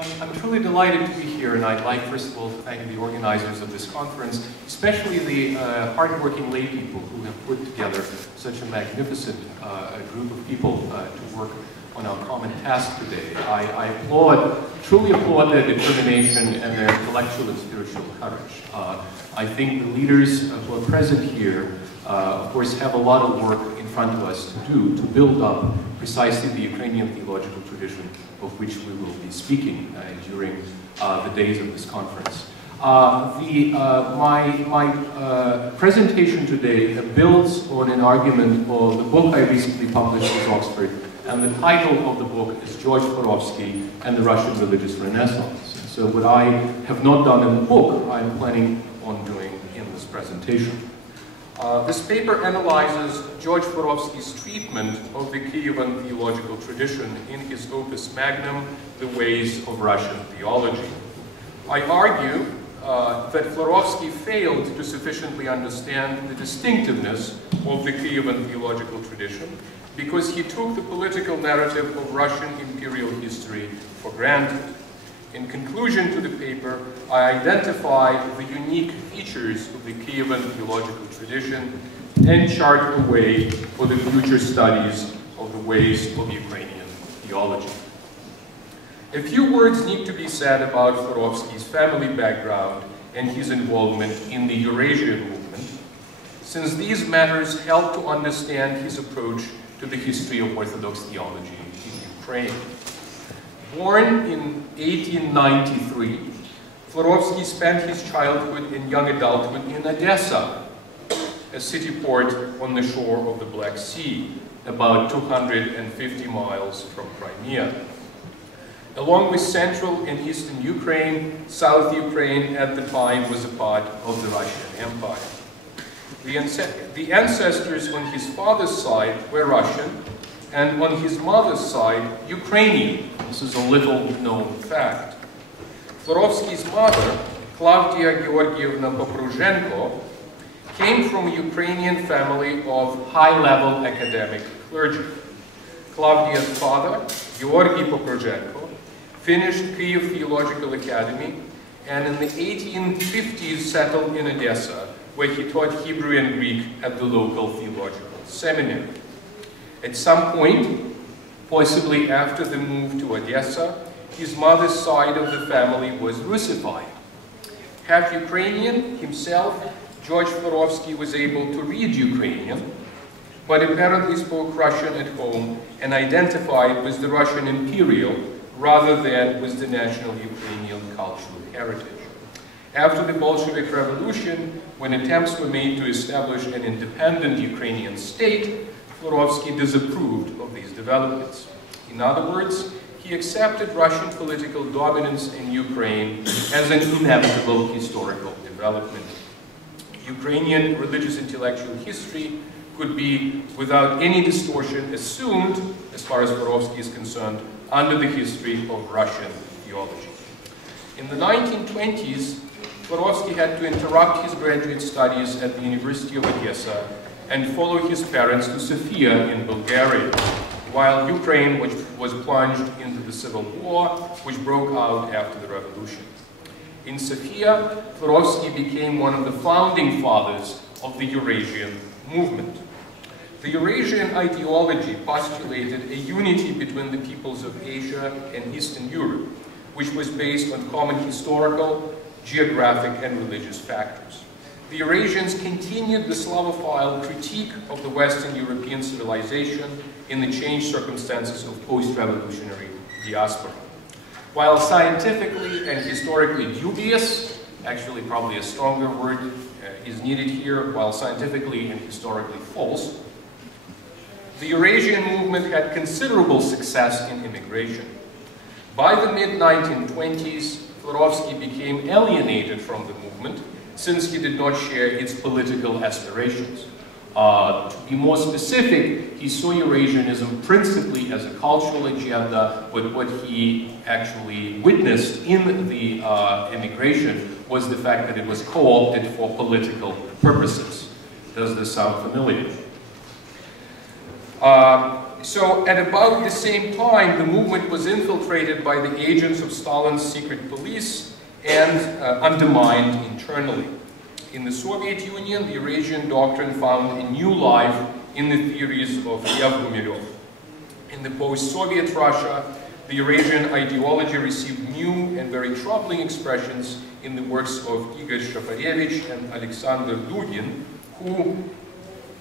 I'm truly delighted to be here, and I'd like, first of all, to thank the organizers of this conference, especially the hardworking lay people who have put together such a magnificent group of people to work on our common task today. I applaud, truly applaud their determination and their intellectual and spiritual courage. I think the leaders who are present here, of course, have a lot of work in front of us to do to build up precisely the Ukrainian theological tradition of which we will be speaking during the days of this conference. My presentation today builds on an argument of the book I recently published in Oxford, and the title of the book is George Florovsky and the Russian Religious Renaissance. And so what I have not done in the book, I'm planning on doing in this presentation. This paper analyzes George Florovsky's treatment of the Kyivan theological tradition in his opus magnum, The Ways of Russian Theology. I argue that Florovsky failed to sufficiently understand the distinctiveness of the Kyivan theological tradition because he took the political narrative of Russian imperial history for granted. In conclusion to the paper, I identify the unique features of the Kyivan theological tradition and chart a way for the future studies of the ways of Ukrainian theology. A few words need to be said about Florovsky's family background and his involvement in the Eurasian movement, since these matters help to understand his approach to the history of Orthodox theology in Ukraine. Born in 1893, Florovsky spent his childhood and young adulthood in Odesa, a city port on the shore of the Black Sea, about 250 miles from Crimea. Along with central and eastern Ukraine, South Ukraine at the time was a part of the Russian Empire. The ancestors on his father's side were Russian, and on his mother's side, Ukrainian. This is a little-known fact. Florovsky's mother, Claudia Georgievna Popruzhenko, came from a Ukrainian family of high-level academic clergy. Claudia's father, Georgy Popruzhenko, finished Kyiv Theological Academy, and in the 1850s settled in Odesa, where he taught Hebrew and Greek at the local theological seminary. At some point, possibly after the move to Odesa, his mother's side of the family was Russified. Half Ukrainian himself, George Florovsky was able to read Ukrainian, but apparently spoke Russian at home and identified with the Russian imperial rather than with the national Ukrainian cultural heritage. After the Bolshevik Revolution, when attempts were made to establish an independent Ukrainian state, Florovsky disapproved of these developments. In other words, he accepted Russian political dominance in Ukraine as an inevitable historical development. Ukrainian religious intellectual history could be, without any distortion, assumed, as far as Florovsky is concerned, under the history of Russian theology. In the 1920s, Florovsky had to interrupt his graduate studies at the University of Odesa and follow his parents to Sofia in Bulgaria, while Ukraine was plunged into the civil war, which broke out after the revolution. In Sofia, Florovsky became one of the founding fathers of the Eurasian movement. The Eurasian ideology postulated a unity between the peoples of Asia and Eastern Europe, which was based on common historical, geographic, and religious factors. The Eurasians continued the Slavophile critique of the Western European civilization in the changed circumstances of post-revolutionary diaspora. While scientifically and historically dubious, actually probably a stronger word is needed here, while scientifically and historically false, the Eurasian movement had considerable success in immigration. By the mid-1920s, Florovsky became alienated from the movement since he did not share its political aspirations. To be more specific, he saw Eurasianism principally as a cultural agenda, but what he actually witnessed in the immigration was the fact that it was co-opted for political purposes. Does this sound familiar? So at about the same time, the movement was infiltrated by the agents of Stalin's secret police and undermined internally. In the Soviet Union, the Eurasian doctrine found a new life in the theories of Gavrilyuk. In the post-Soviet Russia, the Eurasian ideology received new and very troubling expressions in the works of Igor Shafarevich and Alexander Dugin, who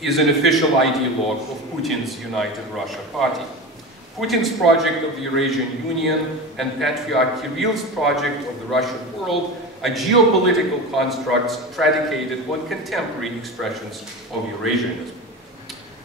is an official ideologue of Putin's United Russia Party. Putin's project of the Eurasian Union and Patriarch Kirill's project of the Russian world are geopolitical constructs predicated on contemporary expressions of Eurasianism.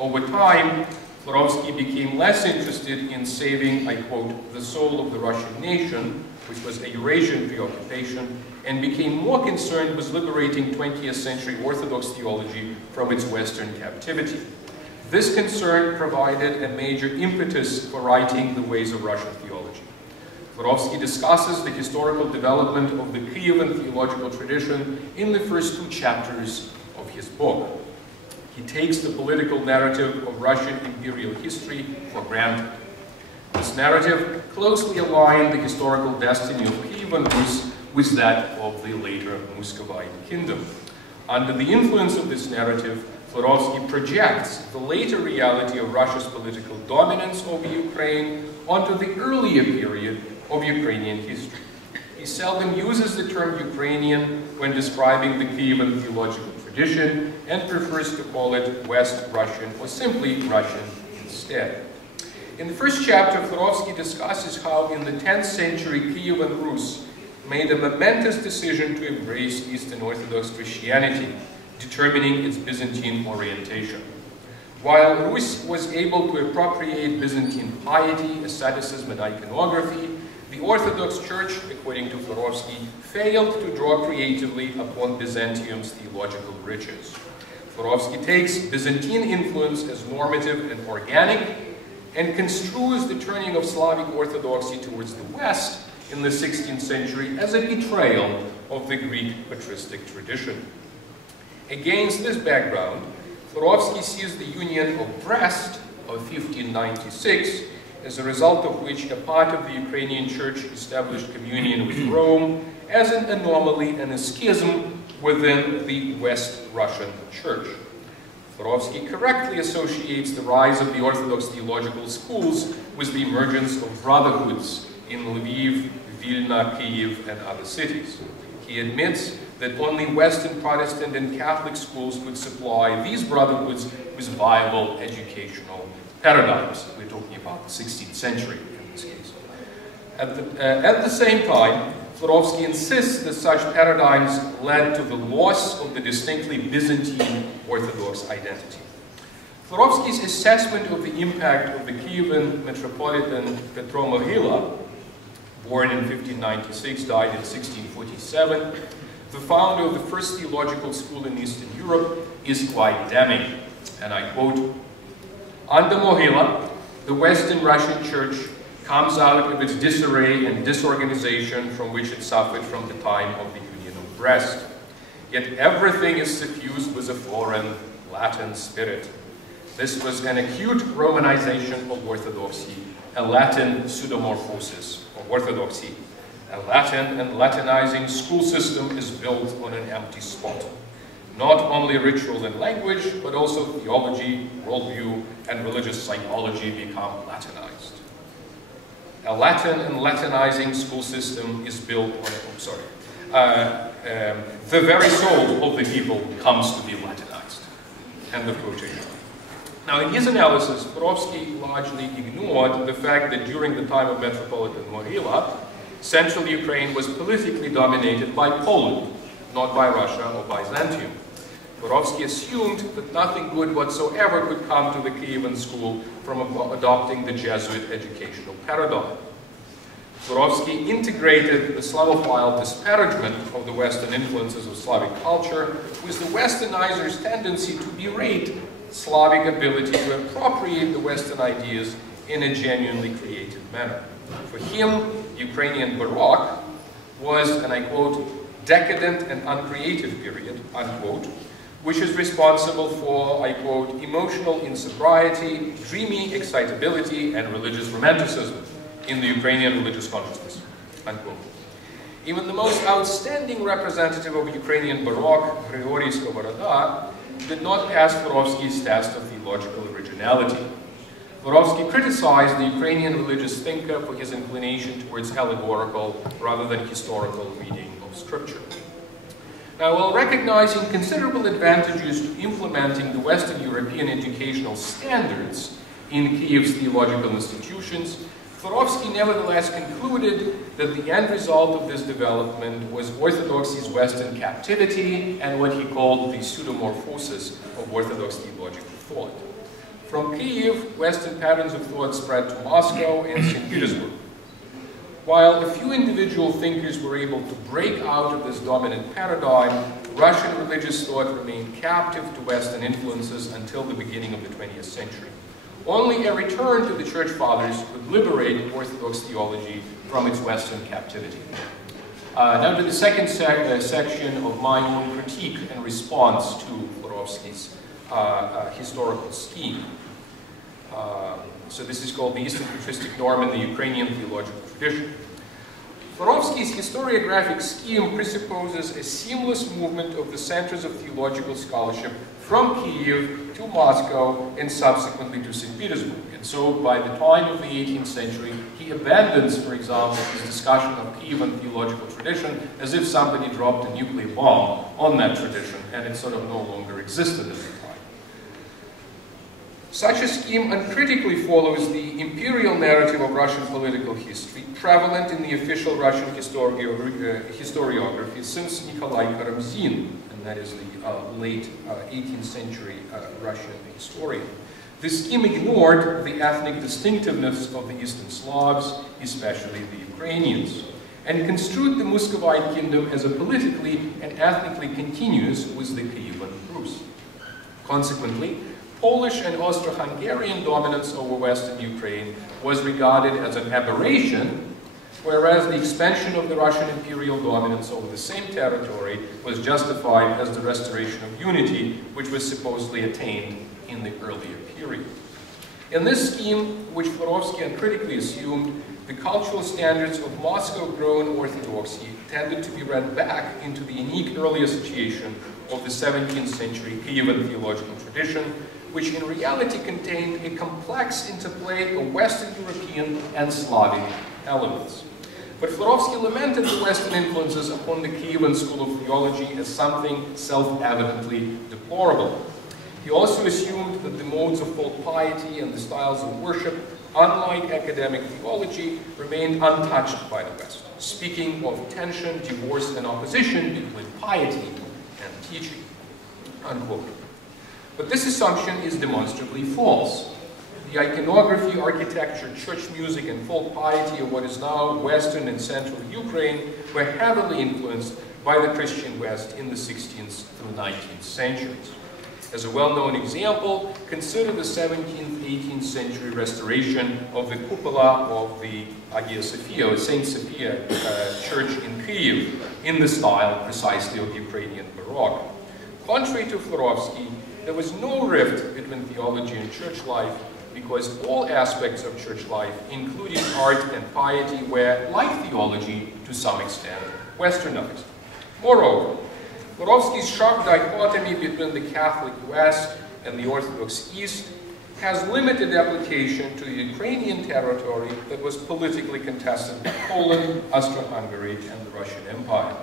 Over time, Florovsky became less interested in saving, I quote, the soul of the Russian nation, which was a Eurasian preoccupation, and became more concerned with liberating 20th century Orthodox theology from its Western captivity. This concern provided a major impetus for writing the Ways of Russian Theology. Florovsky discusses the historical development of the Kyivan theological tradition in the first 2 chapters of his book. He takes the political narrative of Russian imperial history for granted. This narrative closely aligned the historical destiny of Kyivan-Rus with that of the later Muscovite kingdom. Under the influence of this narrative, Florovsky projects the later reality of Russia's political dominance over Ukraine onto the earlier period of Ukrainian history. He seldom uses the term Ukrainian when describing the Kyivan theological tradition and prefers to call it West Russian or simply Russian instead. In the first chapter, Florovsky discusses how in the 10th century Kyivan-Rus made a momentous decision to embrace Eastern Orthodox Christianity, determining its Byzantine orientation. While Rus was able to appropriate Byzantine piety, asceticism, and iconography, the Orthodox Church, according to Florovsky, failed to draw creatively upon Byzantium's theological riches. Florovsky takes Byzantine influence as normative and organic, and construes the turning of Slavic Orthodoxy towards the West in the 16th century as a betrayal of the Greek patristic tradition. Against this background, Florovsky sees the Union of Brest of 1596, as a result of which a part of the Ukrainian Church established communion with Rome, as an anomaly and a schism within the West Russian Church. Florovsky correctly associates the rise of the Orthodox theological schools with the emergence of brotherhoods in Lviv, Vilna, Kyiv, and other cities. He admits that only Western Protestant and Catholic schools could supply these brotherhoods with viable educational paradigms. We're talking about the 16th century in this case. At the same time, Florovsky insists that such paradigms led to the loss of the distinctly Byzantine Orthodox identity. Florovsky's assessment of the impact of the Kyivan Metropolitan Petro Mohyla, born in 1596, died in 1647, the founder of the first theological school in Eastern Europe, is quite damning. And I quote, "Under Mohyla, the Western Russian Church comes out of its disarray and disorganization from which it suffered from the time of the Union of Brest. Yet everything is suffused with a foreign Latin spirit. This was an acute Romanization of Orthodoxy, a Latin pseudomorphosis of Orthodoxy. A Latin and Latinizing school system is built on an empty spot. Not only ritual and language, but also theology, worldview, and religious psychology become Latinized. A Latin and Latinizing school system is built on, the very soul of the people comes to be Latinized." End of quotation. Now, in his analysis, Florovsky largely ignored the fact that during the time of Metropolitan Mohyla, central Ukraine was politically dominated by Poland, not by Russia or Byzantium. Florovsky assumed that nothing good whatsoever could come to the Kyivan school from adopting the Jesuit educational paradigm. Florovsky integrated the Slavophile disparagement of the Western influences of Slavic culture with the Westernizers' tendency to berate Slavic ability to appropriate the Western ideas in a genuinely creative manner. For him, Ukrainian Baroque was, and I quote, "decadent and uncreative period," unquote, which is responsible for, I quote, emotional insobriety, dreamy excitability, and religious romanticism in the Ukrainian religious consciousness, unquote. Even the most outstanding representative of Ukrainian Baroque, Hryhorii Skovoroda, did not pass Florovsky's test of theological originality. Florovsky criticized the Ukrainian religious thinker for his inclination towards allegorical rather than historical reading of scripture. Now, while recognizing considerable advantages to implementing the Western European educational standards in Kyiv's theological institutions, Florovsky nevertheless concluded that the end result of this development was Orthodoxy's Western captivity and what he called the pseudomorphosis of Orthodox theological thought. From Kyiv, Western patterns of thought spread to Moscow and St. Petersburg. While a few individual thinkers were able to break out of this dominant paradigm, Russian religious thought remained captive to Western influences until the beginning of the 20th century. Only a return to the Church Fathers could liberate Orthodox theology from its Western captivity. Now to the second section of my own critique and response to Florovsky's historical scheme. So this is called the Eastern patristic norm in the Ukrainian theological tradition. Florovsky's historiographic scheme presupposes a seamless movement of the centers of theological scholarship from Kyiv to Moscow and subsequently to St. Petersburg. And so by the time of the 18th century, he abandons, for example, his discussion of Kyivan theological tradition as if somebody dropped a nuclear bomb on that tradition and it sort of no longer existed at the time. Such a scheme uncritically follows the imperial narrative of Russian political history, prevalent in the official Russian historiography since Nikolai Berdyaev, and that is the late 18th century Russian historian. This scheme ignored the ethnic distinctiveness of the Eastern Slavs, especially the Ukrainians, and construed the Muscovite kingdom as a politically and ethnically continuous with the Kyivan-Rus. Consequently, Polish and Austro-Hungarian dominance over Western Ukraine was regarded as an aberration, whereas the expansion of the Russian imperial dominance over the same territory was justified as the restoration of unity, which was supposedly attained in the earlier period. In this scheme, which Florovsky uncritically assumed, the cultural standards of Moscow-grown Orthodoxy tended to be read back into the unique early association of the 17th century Kyivan theological tradition, which in reality contained a complex interplay of Western European and Slavic elements. But Florovsky lamented the Western influences upon the Kyivan school of theology as something self-evidently deplorable. He also assumed that the modes of folk piety and the styles of worship, unlike academic theology, remained untouched by the West, speaking of tension, divorce, and opposition between piety and teaching, unquote. But this assumption is demonstrably false. The iconography, architecture, church music, and folk piety of what is now Western and Central Ukraine were heavily influenced by the Christian West in the 16th through 19th centuries. As a well-known example, consider the 17th, 18th century restoration of the cupola of the Hagia Sophia, or Saint Sophia church in Kyiv, in the style precisely of Ukrainian Baroque. Contrary to Florovsky, there was no rift between theology and church life because all aspects of church life, including art and piety, were, like theology, to some extent, Westernized. Moreover, Florovsky's sharp dichotomy between the Catholic West and the Orthodox East has limited application to the Ukrainian territory that was politically contested by Poland, Austro-Hungary, and the Russian Empire.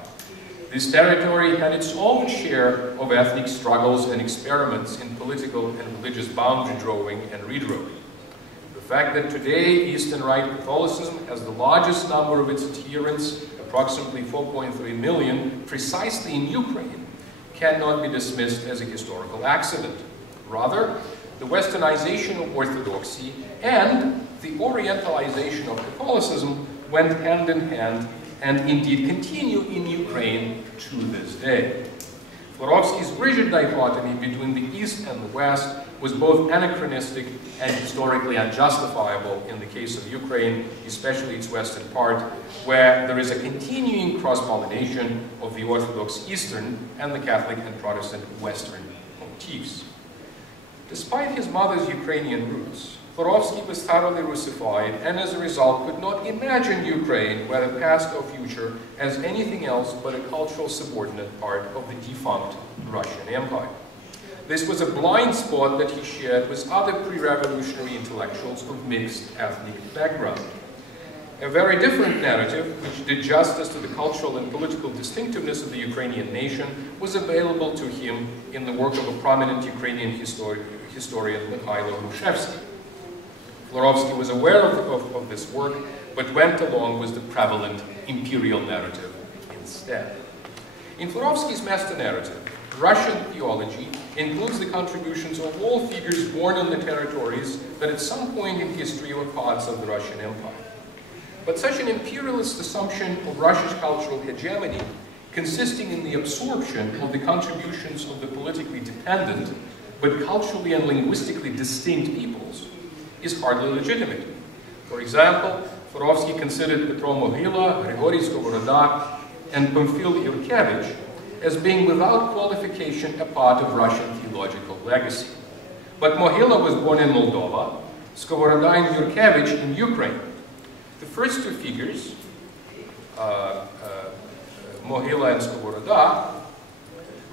This territory had its own share of ethnic struggles and experiments in political and religious boundary drawing and redrawing. The fact that today Eastern Rite Catholicism has the largest number of its adherents, approximately 4.3 million, precisely in Ukraine, cannot be dismissed as a historical accident. Rather, the Westernization of Orthodoxy and the Orientalization of Catholicism went hand in hand and indeed continue in Ukraine to this day. Florovsky's rigid dichotomy between the East and the West was both anachronistic and historically unjustifiable in the case of Ukraine, especially its western part, where there is a continuing cross-pollination of the Orthodox Eastern and the Catholic and Protestant Western motifs. Despite his mother's Ukrainian roots, Florovsky was thoroughly Russified and as a result could not imagine Ukraine, whether past or future, as anything else but a cultural subordinate part of the defunct Russian Empire. This was a blind spot that he shared with other pre-revolutionary intellectuals of mixed ethnic background. A very different narrative, which did justice to the cultural and political distinctiveness of the Ukrainian nation, was available to him in the work of a prominent Ukrainian historian, Mihайло Грушевський. Florovsky was aware of this work, but went along with the prevalent imperial narrative instead. In Florovsky's master narrative, Russian theology includes the contributions of all figures born in the territories that at some point in history were parts of the Russian Empire. But such an imperialist assumption of Russia's cultural hegemony, consisting in the absorption of the contributions of the politically dependent, but culturally and linguistically distinct peoples, is hardly legitimate. For example, Florovsky considered Petro Mohyla, Hryhorii Skovoroda, and Pamfil Yurkevich as being without qualification a part of Russian theological legacy. But Mohyla was born in Moldova, Skovoroda and Yurkevich in Ukraine. The first two figures, Mohyla and Skovoroda,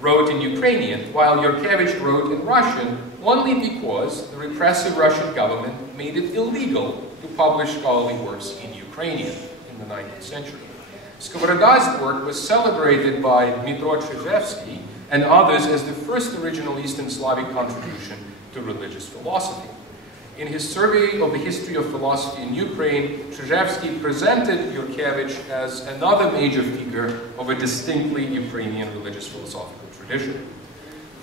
wrote in Ukrainian, while Yurkevich wrote in Russian only because the repressive Russian government made it illegal to publish scholarly works in Ukrainian in the 19th century. Skovoroda's work was celebrated by Dmitro Chizhevsky and others as the first original Eastern Slavic contribution to religious philosophy. In his survey of the history of philosophy in Ukraine, Chizhevsky presented Yurkevich as another major figure of a distinctly Ukrainian religious philosophical tradition.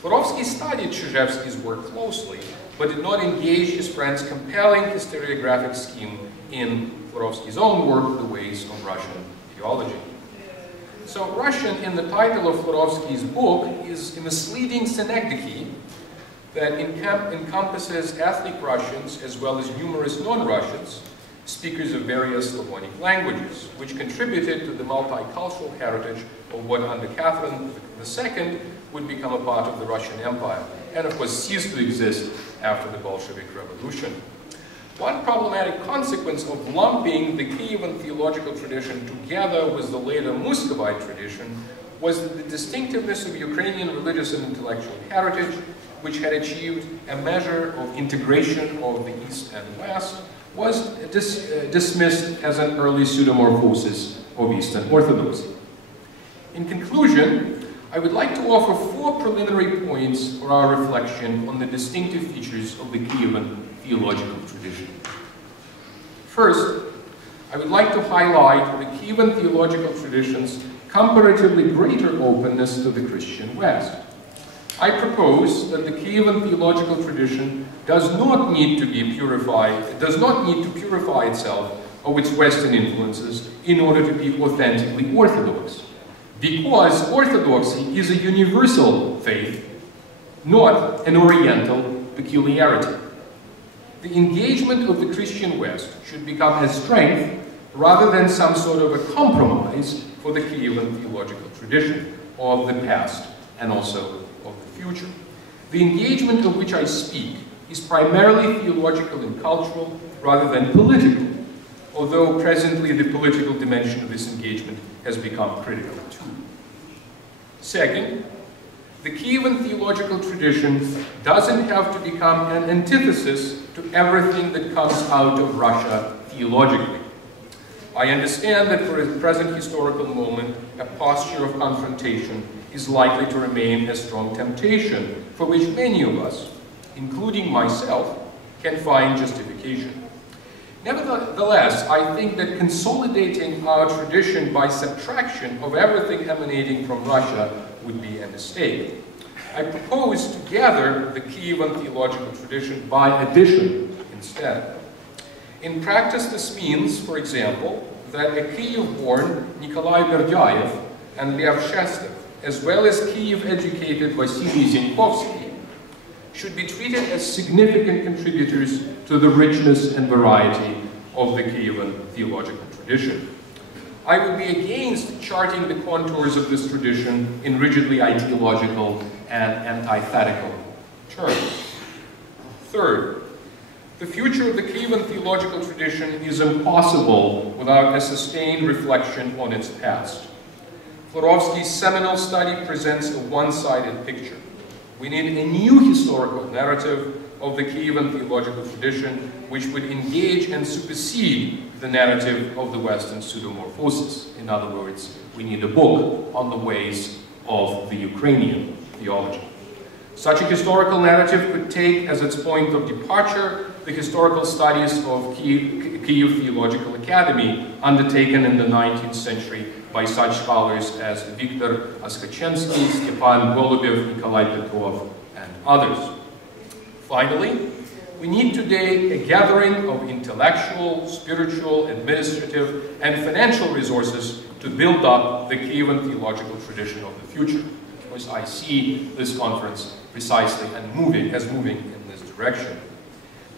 Florovsky studied Chizhevsky's work closely, but did not engage his friend's compelling historiographic scheme in Florovsky's own work, The Ways of Russian Theology. So Russian, in the title of Florovsky's book, is a misleading synecdoche that encompasses ethnic Russians as well as numerous non-Russians, speakers of various Slavonic languages, which contributed to the multicultural heritage of what under Catherine II would become a part of the Russian Empire, and of course ceased to exist after the Bolshevik Revolution. One problematic consequence of lumping the Kyivan theological tradition together with the later Muscovite tradition was that the distinctiveness of Ukrainian religious and intellectual heritage, which had achieved a measure of integration of the East and West, was dismissed as an early pseudomorphosis of Eastern Orthodoxy. In conclusion, I would like to offer 4 preliminary points for our reflection on the distinctive features of the Kyivan theological tradition. First, I would like to highlight the Kyivan theological tradition's comparatively greater openness to the Christian West. I propose that the Kyivan theological tradition does not need to purify itself of its Western influences in order to be authentically Orthodox, because Orthodoxy is a universal faith, not an Oriental peculiarity. The engagement of the Christian West should become a strength rather than some sort of a compromise for the Kyivan theological tradition of the past and also of the future. The engagement of which I speak is primarily theological and cultural rather than political, although presently the political dimension of this engagement has become critical too. Second, the Kyivan theological tradition doesn't have to become an antithesis to everything that comes out of Russia theologically. I understand that for a present historical moment, a posture of confrontation is likely to remain a strong temptation for which many of us, including myself, can find justification. Nevertheless, I think that consolidating our tradition by subtraction of everything emanating from Russia would be a mistake. I propose to gather the Kyivan theological tradition by addition instead. In practice, this means, for example, that a Kyiv-born Nikolai Berdyaev and Lev Shestev as well as Kyiv-educated Vasily Zienkovsky, should be treated as significant contributors to the richness and variety of the Kyivan theological tradition. I would be against charting the contours of this tradition in rigidly ideological and antithetical terms. Third, the future of the Kyivan theological tradition is impossible without a sustained reflection on its past. Florovsky's seminal study presents a one-sided picture. We need a new historical narrative of the Kyivan theological tradition which would engage and supersede the narrative of the Western pseudomorphosis. In other words, we need a book on the ways of the Ukrainian theology. Such a historical narrative could take as its point of departure the historical studies of Kyiv Theological Academy undertaken in the 19th century by such scholars as Viktor Oskachensky, Stepan Golubev, Nikolai Berdyaev, and others. Finally, we need today a gathering of intellectual, spiritual, administrative, and financial resources to build up the Kyivan theological tradition of the future. Because I see this conference precisely as moving in this direction.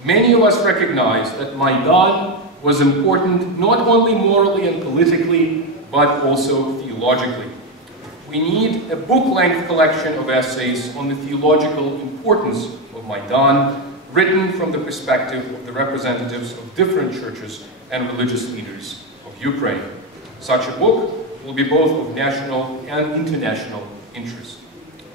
Many of us recognize that Maidan was important not only morally and politically, but also theologically. We need a book-length collection of essays on the theological importance of Maidan, written from the perspective of the representatives of different churches and religious leaders of Ukraine. Such a book will be both of national and international interest.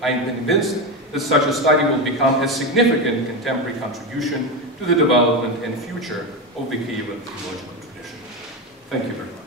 I am convinced that such a study will become a significant contemporary contribution to the development and future of the Kyivan theological tradition. Thank you very much.